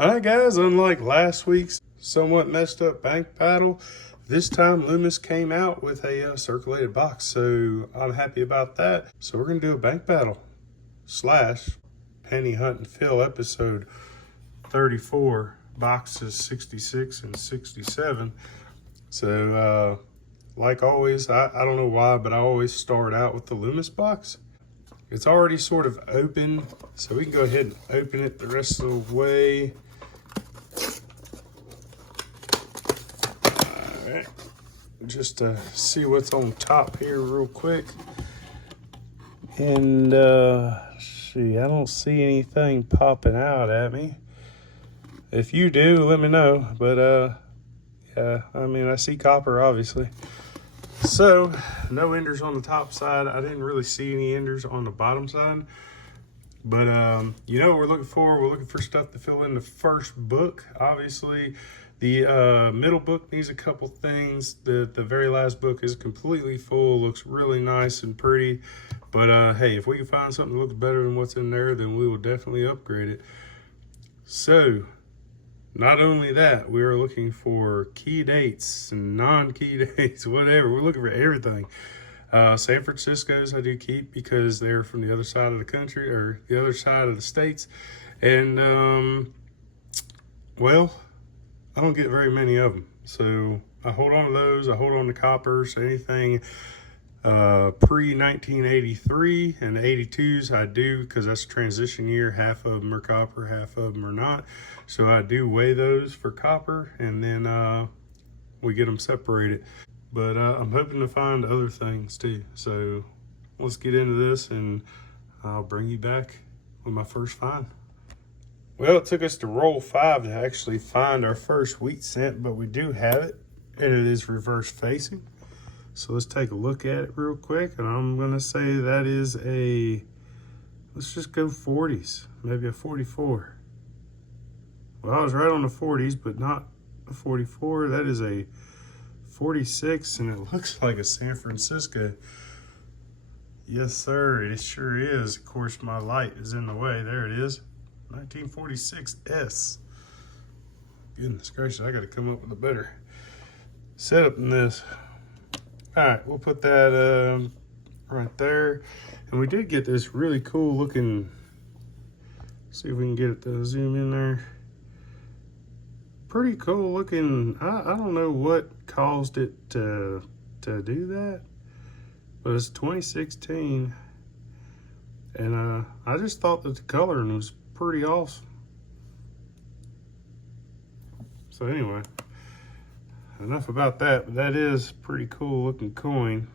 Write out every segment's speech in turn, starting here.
Alright guys, unlike last week's somewhat messed up bank battle, this time Loomis came out with a circulated box, so I'm happy about that. So we're going to do a bank battle / penny hunt and fill episode 34, boxes 66 and 67. So like always, I don't know why, but I always start out with the Loomis box. It's already sort of open, so we can go ahead and open it the rest of the way. All right, just to see what's on top here real quick. And see, I don't see anything popping out at me. If you do, let me know. But yeah, I mean, I see copper, obviously. So, no enders on the top side. I didn't really see any enders on the bottom side. But, you know what we're looking for? We're looking for stuff to fill in the first book. Obviously, the middle book needs a couple things. The very last book is completely full. Looks really nice and pretty. But, hey, if we can find something that looks better than what's in there, then we will definitely upgrade it. So, not only that, we are looking for key dates and non-key dates, whatever. We're looking for everything. San Francisco's I do keep because they're from the other side of the country, or the other side of the states. And, well, I don't get very many of them. So I hold on to those. I hold on to copper. So anything pre-1983 and the 82s I do, because that's a transition year. Half of them are copper, half of them are not. So I do weigh those for copper, and then we get them separated. But I'm hoping to find other things too. So let's get into this, and I'll bring you back with my first find. Well, it took us to roll 5 to actually find our first wheat cent, but we do have it, and it is reverse facing. So let's take a look at it real quick, and I'm gonna say that is a, let's just go 40s, maybe a 44. Well, I was right on the 40s, but not a 44. That is a 46, and it looks like a San Francisco. Yes, sir, it sure is. Of course, my light is in the way. There it is, 1946 S. Goodness gracious, I gotta come up with a better setup than this. All right, we'll put that right there. And we did get this really cool looking, see if we can get it to zoom in there. Pretty cool looking. I don't know what caused it to do that, but it's 2016. And I just thought that the coloring was pretty awesome. So anyway, enough about that, but that is pretty cool looking coin.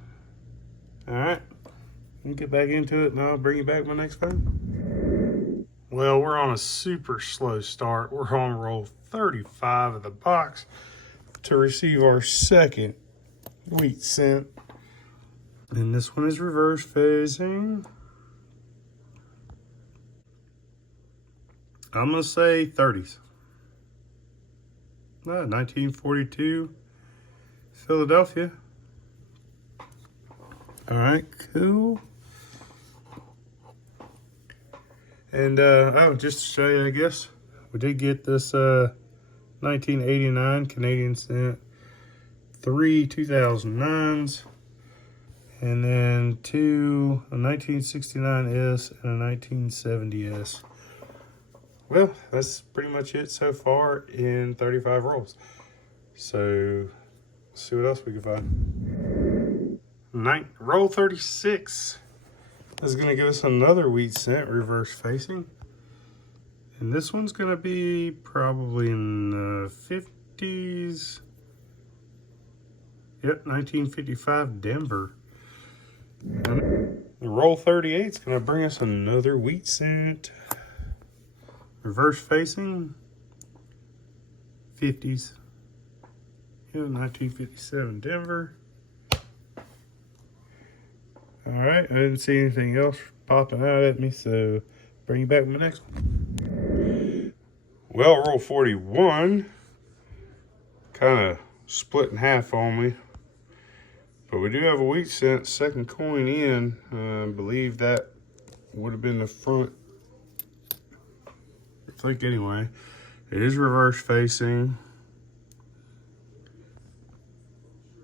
All right, let me get back into it and I'll bring you back my next phone. Well, we're on a super slow start. We're on roll 35 of the box to receive our second wheat cent. And this one is reverse facing. I'm gonna say 30s. 1942, Philadelphia. All right, cool. And oh, just to show you, I guess we did get this 1989 Canadian cent, 3 2009s, and then 2 a 1969S and a 1970S. Well, that's pretty much it so far in 35 rolls. So let's see what else we can find. Roll 36 is going to give us another wheat cent reverse facing. And this one's going to be probably in the 50s. Yep, 1955 Denver. And roll 38 is going to bring us another wheat cent. Reverse facing, 50s. Yeah, 1957 Denver. All right, I didn't see anything else popping out at me, so bring you back with my next one. Well, roll 41 kind of split in half on me, but we do have a wheat cent second coin in. I believe that would have been the front, I think anyway, It is reverse facing.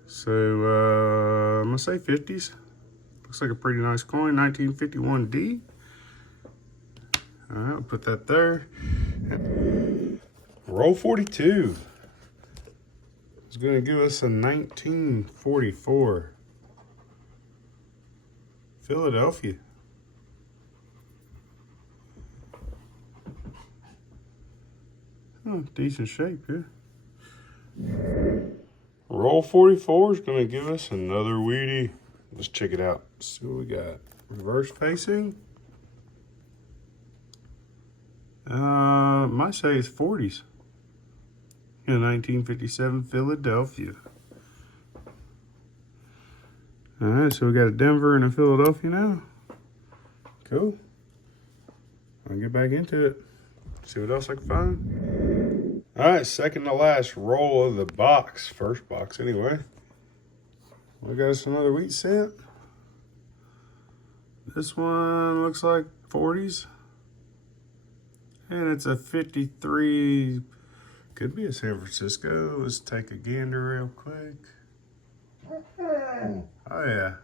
So I'm gonna say 50s. Looks like a pretty nice coin, 1951D. All right, I'll put that there. Roll 42. It's gonna give us a 1944 Philadelphia. Oh, decent shape here. Roll 44 is going to give us another Wheatie. Let's check it out. See what we got. Reverse facing. Might say it's 40s. Yeah, 1957 Philadelphia. All right, so we got a Denver and a Philadelphia now. Cool. I'll get back into it. See what else I can find. All right, second to last roll of the box. First box, anyway. We got us another wheat cent. This one looks like 40s. And it's a 53. Could be a San Francisco. Let's take a gander real quick. Oh, yeah.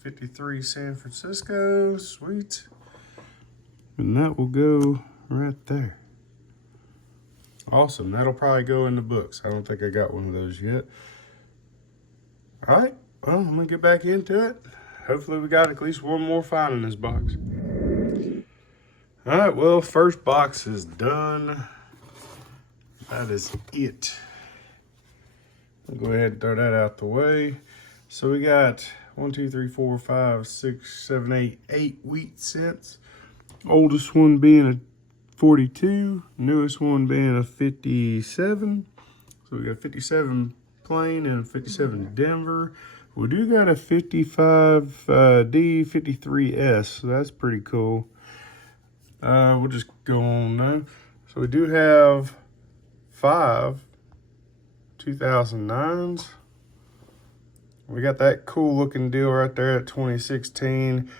53 San Francisco. Sweet. And that will go right there. Awesome. That'll probably go in the books. I don't think I got one of those yet. All right. Well, I'm going to get back into it. Hopefully we got at least one more find in this box. All right. Well, first box is done. That is it. I'll go ahead and throw that out the way. So we got 1, 2, 3, 4, 5, 6, 7, 8 wheat cents. Oldest one being a 42, newest one being a 57. So we got 57 plain and 57 Denver. We do got a 55D, 53S, so that's pretty cool. We'll just go on now. So we do have 5 2009s. We got that cool looking deal right there at 2016.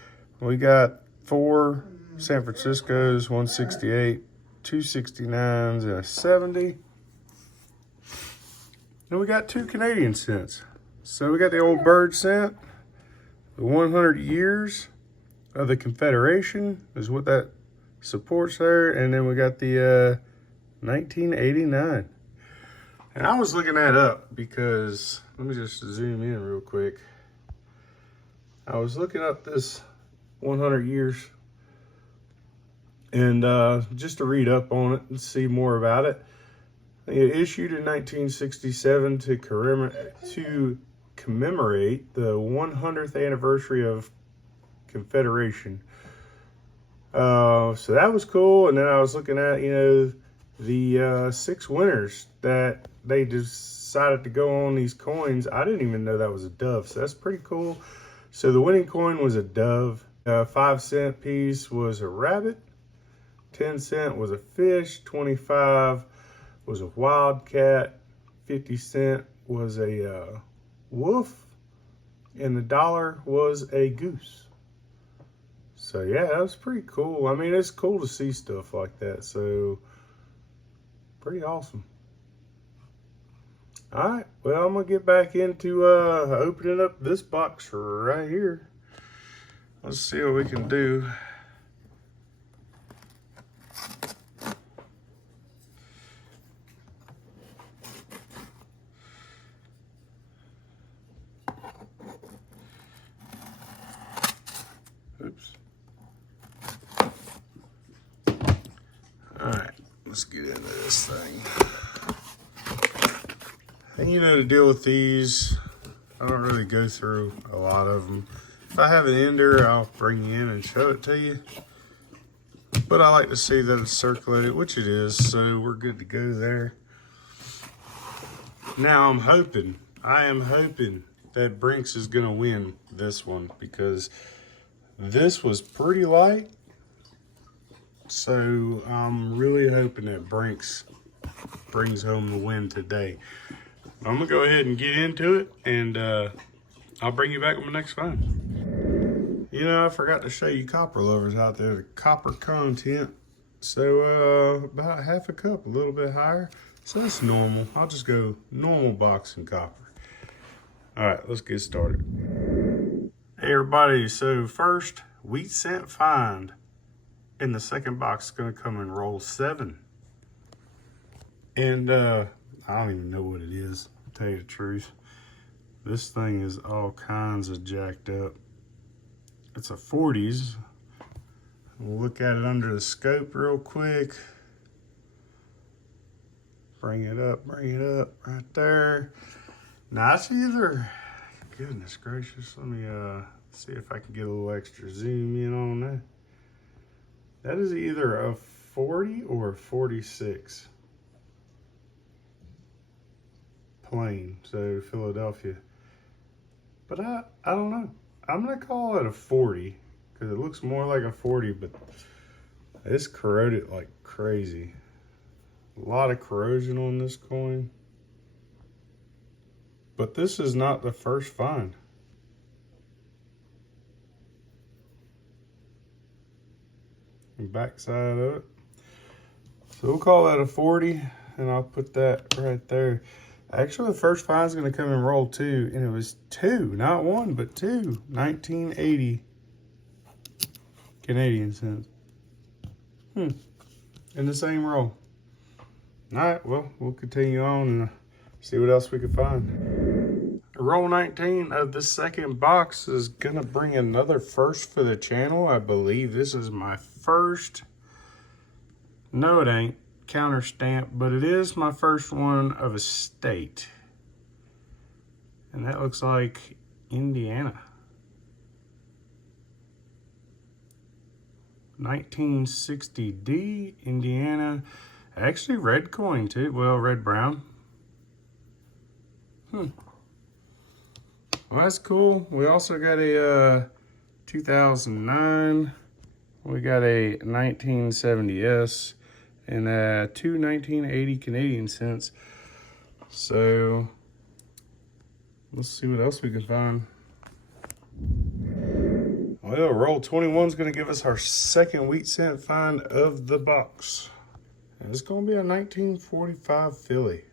We got 4 San Francisco's, 168, 269s, and a 70. And we got 2 Canadian cents. So we got the old bird cent, the 100 years of the Confederation is what that supports there. And then we got the 1989. And I was looking that up because, let me just zoom in real quick. I was looking up this 100 years and just to read up on it and see more about it. It issued in 1967 to commemorate the 100th anniversary of Confederation. So that was cool. And then I was looking at, the 6 winners that they decided to go on these coins. I didn't even know that was a dove, so that's pretty cool. So the winning coin was a dove. 5 cent piece was a rabbit. 10 cent was a fish. 25 was a wildcat. 50 cent was a wolf. And the dollar was a goose. So yeah, that was pretty cool. I mean, it's cool to see stuff like that. So pretty awesome. All right, well, I'm gonna get back into opening up this box right here. Let's see what we can do. Oops. All right, let's get into this thing. And to deal with these, I don't really go through a lot of them. If I have an ender, I'll bring you in and show it to you. But I like to see that it's circulated, which it is, so we're good to go there. Now I am hoping that Brinks is gonna win this one because this was pretty light. So I'm really hoping that Brinks brings home the win today. I'm gonna go ahead and get into it, and I'll bring you back with my next find. I forgot to show you copper lovers out there, the copper content So about half a cup, a little bit higher. So that's normal. I'll just go normal box and copper. All right, let's get started. Hey everybody, so first wheat cent find in the second box is gonna come in roll 7. And I don't even know what it is, to tell you the truth. This thing is all kinds of jacked up. It's a 40s. We'll look at it under the scope real quick. Bring it up right there. Now it's either, goodness gracious, let me see if I can get a little extra zoom in on that. That is either a 40 or a 46. Plain, so Philadelphia. But I don't know. I'm gonna call it a 40 because it looks more like a 40, but it's corroded like crazy. A lot of corrosion on this coin. But this is not the first find. And backside of it. So we'll call that a 40, and I'll put that right there. Actually, the first find is going to come in roll 2, and it was 2, not 1, but 2, 1980 Canadian cents. In the same roll. All right, well, we'll continue on and see what else we can find. Roll 19 of the second box is going to bring another first for the channel. I believe this is my first, no it ain't, counter stamp, but it is my first one of a state. And that looks like Indiana. 1960D, Indiana. Actually red coin too, well, red brown. Well, that's cool. We also got a 2009. We got a 1970S and two 1980 Canadian cents. So let's see what else we can find. Well, roll 21 is going to give us our second wheat cent find of the box. And it's going to be a 1945 Philly.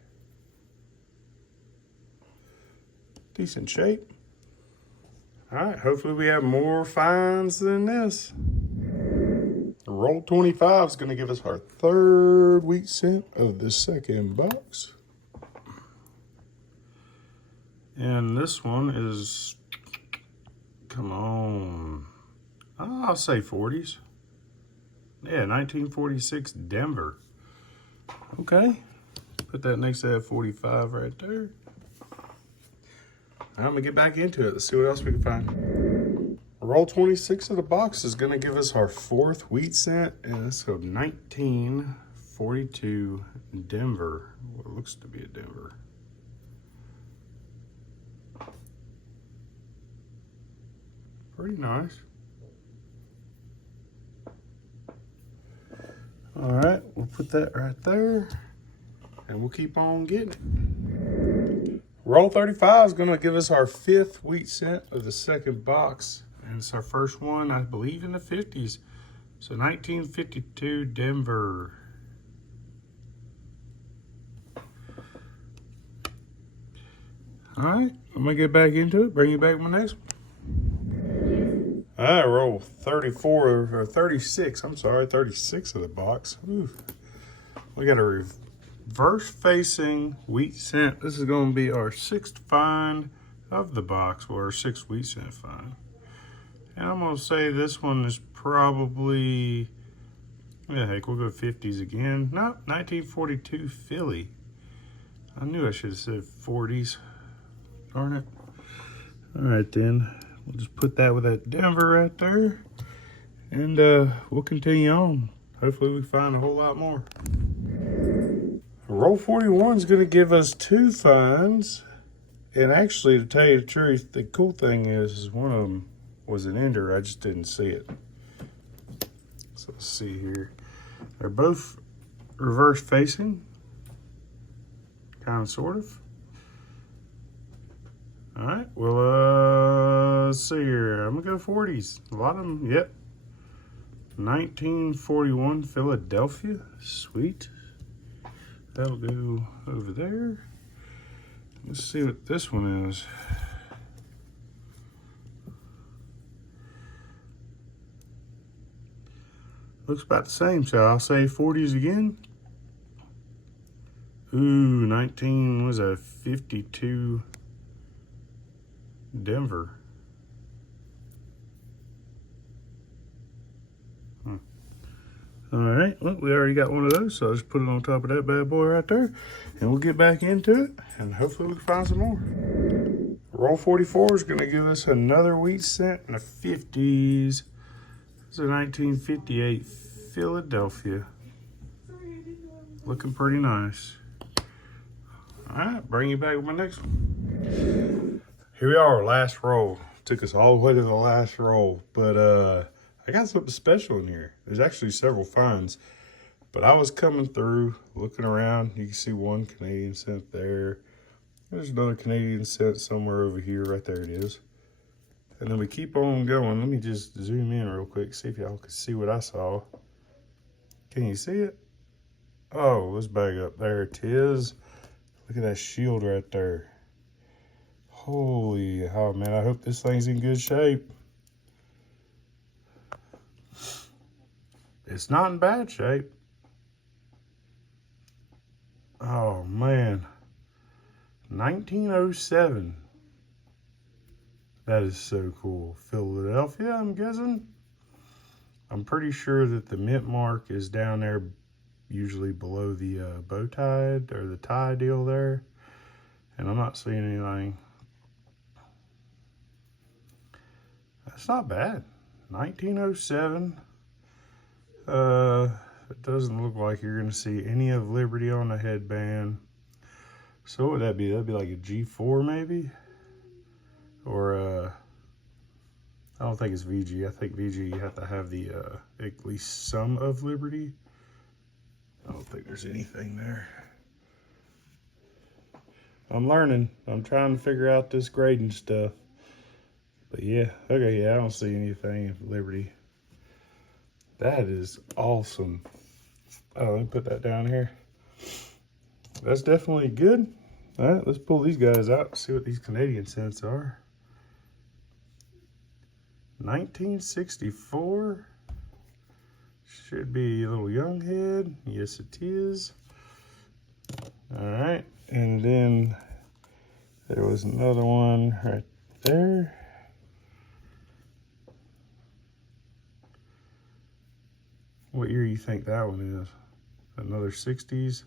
Decent shape. All right, hopefully we have more finds than this. Roll 25 is going to give us our third wheat cent of the second box. And this one is, come on, I'll say 40s. Yeah, 1946 Denver. Okay, put that next to that 45 right there. I'm gonna get back into it. Let's see what else we can find. Roll 26 of the box is gonna give us our fourth wheat cent, and it's a 1942 Denver. What looks to be a Denver. Pretty nice. All right, we'll put that right there, and we'll keep on getting it. Roll 35 is going to give us our fifth wheat cent of the second box. And it's our first one, I believe, in the 50s. So 1952 Denver. All right, I'm going to get back into it, bring you back my next one. All right, roll 34, or 36, I'm sorry, 36 of the box. Ooh. We got a reverse facing wheat cent. This is going to be our sixth find of the box, or our sixth wheat cent find. And I'm going to say this one is probably, yeah, heck, we'll go 50s again. Nope, 1942 Philly. I knew I should have said 40s. Darn it. All right, then. We'll just put that with that Denver right there. And we'll continue on. Hopefully we find a whole lot more. Roll 41 is going to give us two finds. And actually, to tell you the truth, the cool thing is one of them was an ender. I just didn't see it. So let's see here. They're both reverse facing. Kind of, sort of. All right, well, let's see here. I'm going to go 40s. A lot of them, yep. 1941 Philadelphia. Sweet. That'll go over there. Let's see what this one is. Looks about the same, so I'll say 40s again. Ooh, 19 was a 52 Denver. All right, well, we already got one of those, so I'll just put it on top of that bad boy right there, and we'll get back into it, and hopefully we can find some more. Roll 44 is going to give us another wheat cent in the 50s. It's a 1958 Philadelphia. Looking pretty nice. All right, bring you back with my next one. Here we are, last roll. Took us all the way to the last roll, but I got something special in here. There's actually several finds, but I was coming through, looking around. You can see one Canadian cent there. There's another Canadian cent somewhere over here. Right there it is. And then we keep on going. Let me just zoom in real quick, see if y'all can see what I saw. Can you see it? Oh, let's back up. There it is. Look at that shield right there. Holy, oh man, I hope this thing's in good shape. It's not in bad shape. Oh man, 1907. That is so cool. Philadelphia, I'm guessing. I'm pretty sure that the mint mark is down there, usually below the bow tie or the tie deal there. And I'm not seeing anything. That's not bad. 1907. It doesn't look like you're going to see any of Liberty on the headband. So what would that be? That'd be like a G4 maybe? Or I don't think it's VG. I think VG you have to have the at least some of Liberty. I don't think there's anything there. I'm learning. I'm trying to figure out this grading stuff. But yeah, okay, yeah, I don't see anything of Liberty. That is awesome. Oh, let me put that down here. That's definitely good. All right, let's pull these guys out and see what these Canadian cents are. 1964. Should be a little young head. Yes, it is. All right, and then there was another one right there. What year do you think that one is? Another 60s?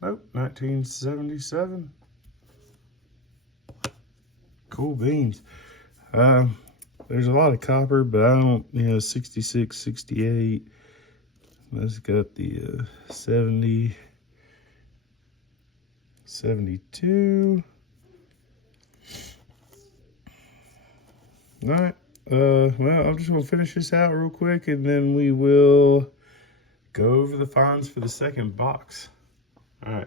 Nope, 1977. Cool beans. There's a lot of copper, but I don't, 66, 68. That's got the 70, 72. All right. Well, I'm just gonna finish this out real quick, and then we will go over the finds for the second box. All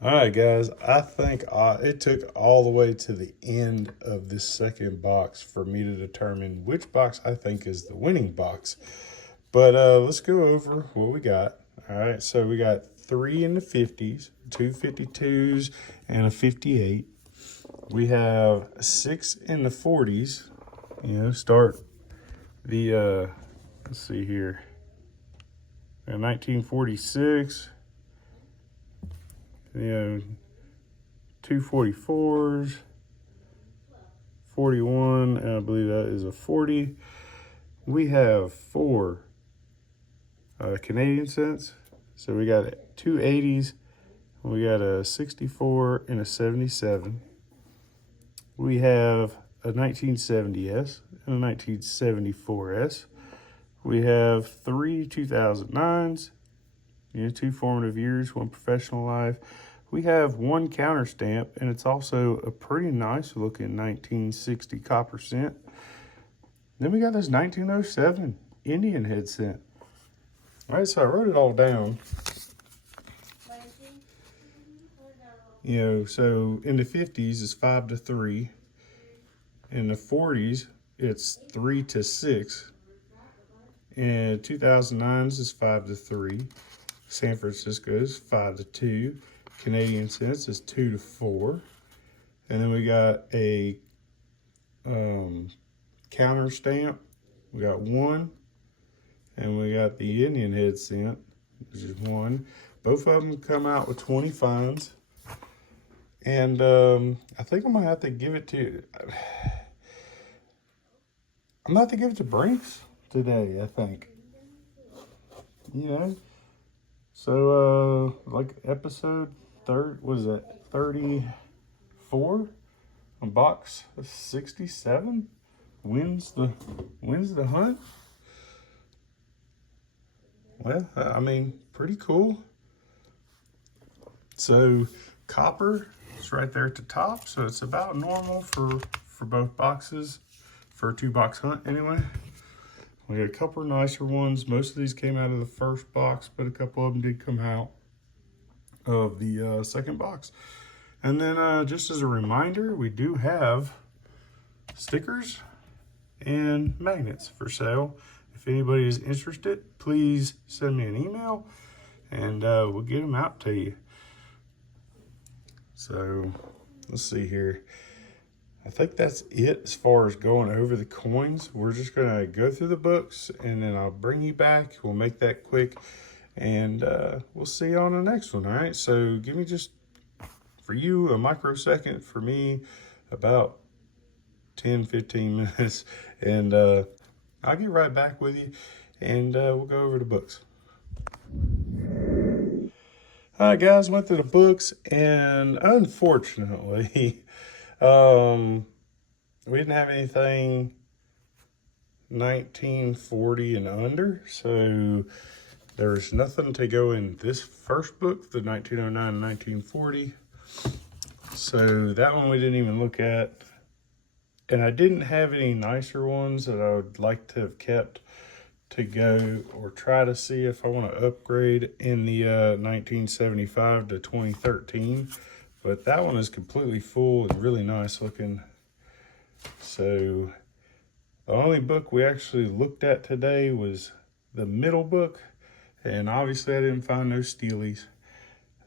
right, guys. I think it took all the way to the end of this second box for me to determine which box I think is the winning box. But let's go over what we got. All right, so we got 3 in the 50s, 2 52s, and a 58. We have 6 in the 40s. Start the, let's see here. 1946. 2 44s. 41, and I believe that is a 40. We have 4 Canadian cents. So we got 2 80s. We got a 64 and a 77. We have a 1970S and a 1974S. We have 3 2009s, 2 formative years, 1 professional life. We have 1 counter stamp, and it's also a pretty nice looking 1960 copper cent. Then we got this 1907 Indian head cent. All right, so I wrote it all down. So in the 50s, it's 5 to 3. In the 40s, it's 3 to 6. And 2009s is 5-3. San Francisco's 5-2. Canadian cents is 2-4. And then we got a counter stamp. We got 1. And we got the Indian head cent, which is 1. Both of them come out with 20 fines. And I think I'm gonna have to give it to Brinks today, I think. You know? So like episode 34 on box 67 wins the hunt. Well, I mean, pretty cool. So copper is right there at the top, so it's about normal for both boxes, for a 2-box hunt anyway. We got a couple of nicer ones. Most of these came out of the first box, but a couple of them did come out of the second box. And then just as a reminder, we do have stickers and magnets for sale. If anybody is interested, please send me an email and we'll get them out to you. So let's see here. I think that's it as far as going over the coins. We're just gonna go through the books and then I'll bring you back. We'll make that quick and we'll see you on the next one, all right? So give me just, for you, a microsecond, for me, about 10-15 minutes, and I'll get right back with you and we'll go over the books. All right, guys, went through the books, and unfortunately, we didn't have anything 1940 and under, so there's nothing to go in this first book, the 1909 and 1940. So that one we didn't even look at. And I didn't have any nicer ones that I would like to have kept to go or try to see if I want to upgrade in the 1975 to 2013. But that one is completely full and really nice looking. So the only book we actually looked at today was the middle book. And obviously I didn't find no Steelies.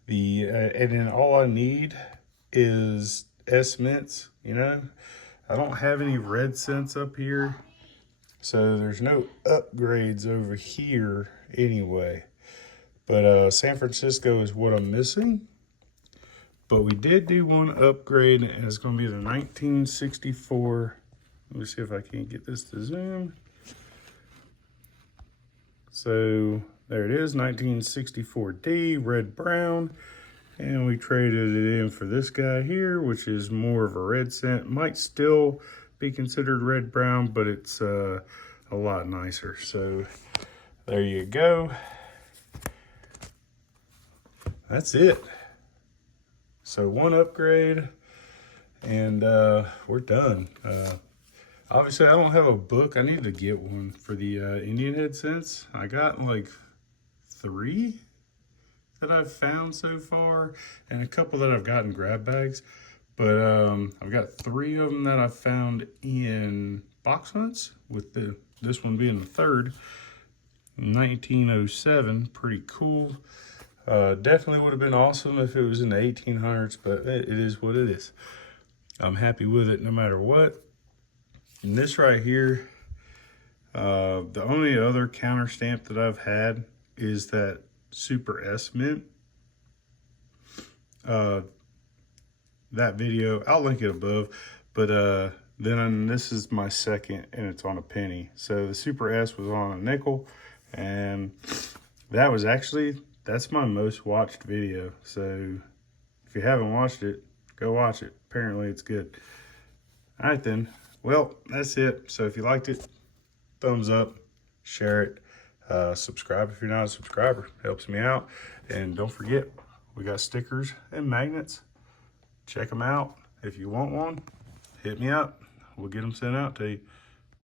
And then all I need is S-mints, you know. I don't have any red cents up here, so there's no upgrades over here anyway. But San Francisco is what I'm missing. But we did do one upgrade, and it's going to be the 1964. Let me see if I can't get this to zoom. So there it is, 1964D, red brown. And we traded it in for this guy here, which is more of a red cent. Might still be considered red brown, but it's a lot nicer. So there you go. That's it. So one upgrade and we're done. Obviously I don't have a book. I need to get one for the Indian head cents. I got like 3 that I've found so far, and a couple that I've got in grab bags, but I've got 3 of them that I've found in box hunts, with this one being the third. 1907, pretty cool. Definitely would have been awesome if it was in the 1800s, but it is what it is. I'm happy with it no matter what. And this right here, the only other counter stamp that I've had is that Super S mint. That video, I'll link it above, but then this is my second, and it's on a penny. So the Super S was on a nickel, and that was actually, that's my most watched video. So if you haven't watched it, go watch it. Apparently it's good. All right then, well, that's it. So if you liked it, thumbs up, share it. Subscribe if you're not a subscriber, helps me out. And don't forget, we got stickers and magnets. Check them out. If you want one, hit me up. We'll get them sent out to you.